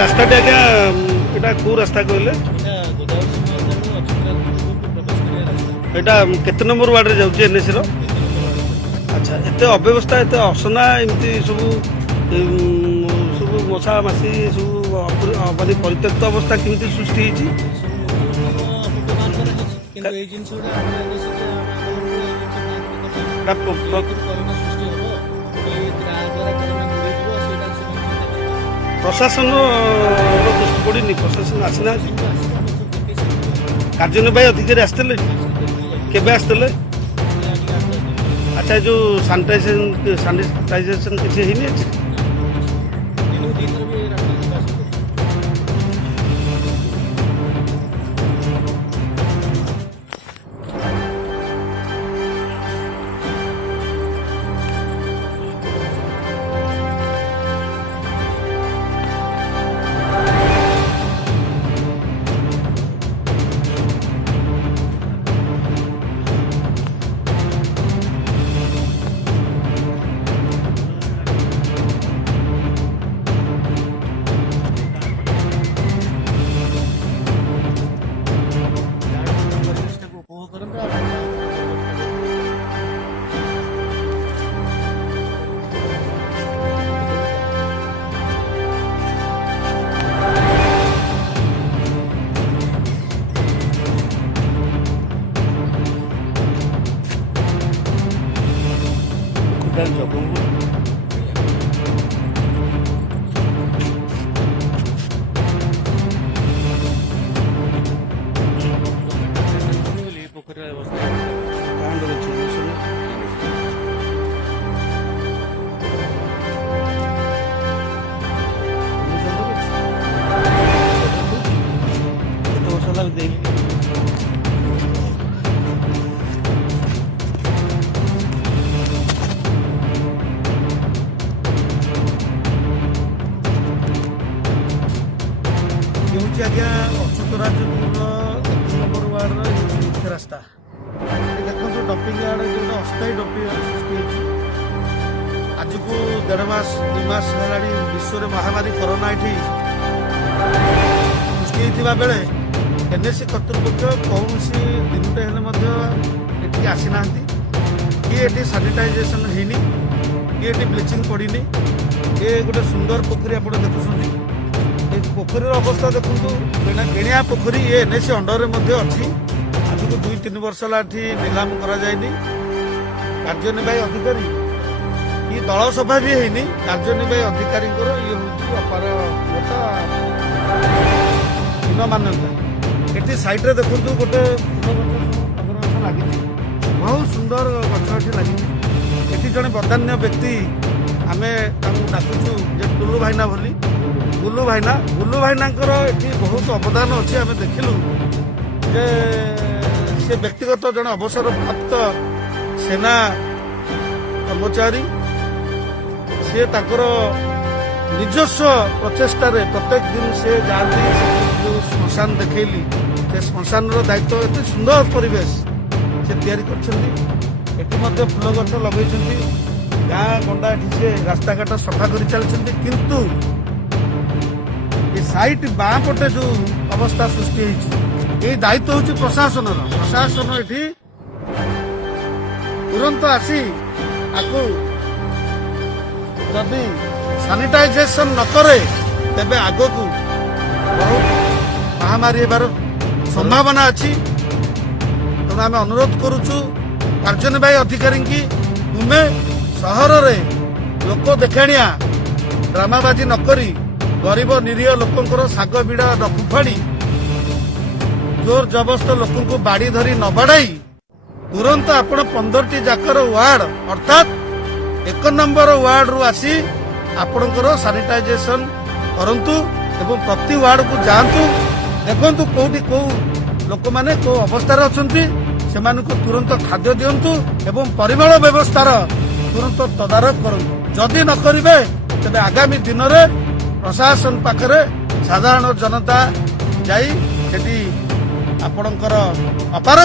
ରାସ୍ତାଟି ଆଜ୍ଞା ଏଇଟା କୋଉ ରାସ୍ତା କହିଲେ? ଏଇଟା କେତେ ନମ୍ବର ୱାର୍ଡରେ ଯାଉଛି ଏନ୍ଏସି ର? ଆଚ୍ଛା, ଏତେ ଅବ୍ୟବସ୍ଥା, ଏତେ ଅସନା, ଏମିତି ସବୁ ସବୁ ମଶା ମାଛି ସବୁ ମାନେ ପରିତ୍ୟକ୍ତ ଅବସ୍ଥା କେମିତି ସୃଷ୍ଟି ହେଇଛି? ପ୍ରଶାସନ ଦୃଷ୍ଟି ପଡ଼ିନି, ପ୍ରଶାସନ ଆସିନାହାନ୍ତି, କାର୍ଯ୍ୟନିର୍ବାହୀ ଅଧିକାରୀ ଆସିଥିଲେ, କେବେ ଆସିଥିଲେ? ଆଚ୍ଛା, ଯୋଉ ସାନିଟାଇଜେସନ କିଛି ହେଇନି ଅଛି? ଆଜ୍ଞା ଅଚ୍ୟୁତରାଜପୁର 1 ନମ୍ବର ୱାର୍ଡର ମୁଖ୍ୟ ରାସ୍ତା ଦେଖନ୍ତୁ, ଡମ୍ପିଂ ୟାର୍ଡ ଯୋଉଟା ଅସ୍ଥାୟୀ ଡମ୍ପିଂ ୟାର୍ଡ ସୃଷ୍ଟି ହେଇଛି। ଆଜକୁ 1.5 ମାସ 2 ମାସ ହେଲାଣି ବିଶ୍ୱରେ ମହାମାରୀ କରୋନା ଏଠି ସୃଷ୍ଟି ହେଇଥିବା ବେଳେ ଏନ୍ଏସି କର୍ତ୍ତୃପକ୍ଷ କୌଣସି ଦିନଟେ ହେଲେ ମଧ୍ୟ ଏଠିକି ଆସିନାହାନ୍ତି, କି ଏଠି ସାନିଟାଇଜେସନ ହେଇନି, କି ଏଠି ବ୍ଲିଚିଂ ପଡ଼ିନି। ଏ ଗୋଟେ ସୁନ୍ଦର ପୋଖରୀ ଆପଣ ଦେଖୁଛନ୍ତି। ପୋଖରୀର ଅବସ୍ଥା ଦେଖନ୍ତୁ, ଗେଣିଆ ପୋଖରୀ, ଏ ଏନ୍ଏସି ଅଣ୍ଡରରେ ମଧ୍ୟ ଅଛି। ଆଜକୁ 2-3 ବର୍ଷ ହେଲା ଏଠି ନିଲାମ କରାଯାଇନି। କାର୍ଯ୍ୟନିର୍ବାହୀ ଅଧିକାରୀ କି ଦଳ ସଭା ବି ହେଇନି, କାର୍ଯ୍ୟନିର୍ବାହୀ ଅଧିକାରୀଙ୍କର ଇଏ ହଉଛି ଅପାର ହୀନମାନ୍ୟତା। ଏଠି ସାଇଡରେ ଦେଖନ୍ତୁ ଗୋଟେ ଫୁଲ ଗଛ ଲାଗିଛି, ବହୁତ ସୁନ୍ଦର ଗଛ ଏଠି ଲାଗିଛି। ଏଠି ଜଣେ ବଦାନ୍ୟ ବ୍ୟକ୍ତି, ଆମେ ତାଙ୍କୁ ଡାକୁଛୁ ଯେ ଟୁଲୁ ଭାଇନା ବୋଲି, ବୁଲୁ ଭାଇନାଙ୍କର ଏଠି ବହୁତ ଅବଦାନ ଅଛି। ଆମେ ଦେଖିଲୁ ଯେ ସେ ବ୍ୟକ୍ତିଗତ ଜଣେ ଅବସରପ୍ରାପ୍ତ ସେନା କର୍ମଚାରୀ, ସେ ତାଙ୍କର ନିଜସ୍ୱ ପ୍ରଚେଷ୍ଟାରେ ପ୍ରତ୍ୟେକ ଦିନ ସେ ଯାଆନ୍ତି। ଯେଉଁ ଶ୍ମଶାନ ଦେଖେଇଲି, ସେ ଶ୍ମଶାନର ଦାୟିତ୍ୱ, ଏତେ ସୁନ୍ଦର ପରିବେଶ ସେ ତିଆରି କରିଛନ୍ତି। ଏଠି ମଧ୍ୟ ଫୁଲ ଗଛ ଲଗେଇଛନ୍ତି। ଗାଁ ଗଣ୍ଡା ଏଠି ସେ ରାସ୍ତାଘାଟ ସଫା କରି ଚାଲିଛନ୍ତି। କିନ୍ତୁ ସାଇଟ୍ ବାଁ ପଟେ ଯୋଉ ଅବସ୍ଥା ସୃଷ୍ଟି ହେଇଛି, ଏଇ ଦାୟିତ୍ୱ ହଉଛି ପ୍ରଶାସନର। ପ୍ରଶାସନ ଏଠି ତୁରନ୍ତ ଆସି ଆକୁ ଯଦି ସାନିଟାଇଜେସନ ନ କରେ, ତେବେ ଆଗକୁ ବହୁତ ମହାମାରୀ ହେବାର ସମ୍ଭାବନା ଅଛି। ତେଣୁ ଆମେ ଅନୁରୋଧ କରୁଛୁ କାର୍ଯ୍ୟନିର୍ବାହୀ ଅଧିକାରୀଙ୍କୁ, ତୁମେ ସହରରେ ଲୋକ ଦେଖାଣିଆ ଡ୍ରାମାବାଜି ନ କରି ଗରିବ ନିରୀହ ଲୋକଙ୍କର ଶାଗ ବିଡ଼ା ନ ଫୋପାଡ଼ି, ଜୋର ଜବସ୍ତ ଲୋକଙ୍କୁ ବାଡ଼ି ଧରି ନ ବାଡ଼ାଇ, ତୁରନ୍ତ ଆପଣ 15ଟି ଯାକର ୱାର୍ଡ ଅର୍ଥାତ୍ 1 ନମ୍ବର ୱାର୍ଡରୁ ଆସି ଆପଣଙ୍କର ସାନିଟାଇଜେସନ କରନ୍ତୁ ଏବଂ ପ୍ରତି ୱାର୍ଡକୁ ଯାଆନ୍ତୁ। ଦେଖନ୍ତୁ କୋଉଠି କୋଉ ଲୋକମାନେ କୋଉ ଅବସ୍ଥାରେ ଅଛନ୍ତି, ସେମାନଙ୍କୁ ତୁରନ୍ତ ଖାଦ୍ୟ ଦିଅନ୍ତୁ ଏବଂ ପରିମଳ ବ୍ୟବସ୍ଥାର ତୁରନ୍ତ ତଦାରଖ କରନ୍ତୁ। ଯଦି ନ କରିବେ, ତେବେ ଆଗାମୀ ଦିନରେ ପ୍ରଶାସନ ପାଖରେ ସାଧାରଣ ଜନତା ଯାଇ ସେଠି ଆପଣଙ୍କର ଅପାର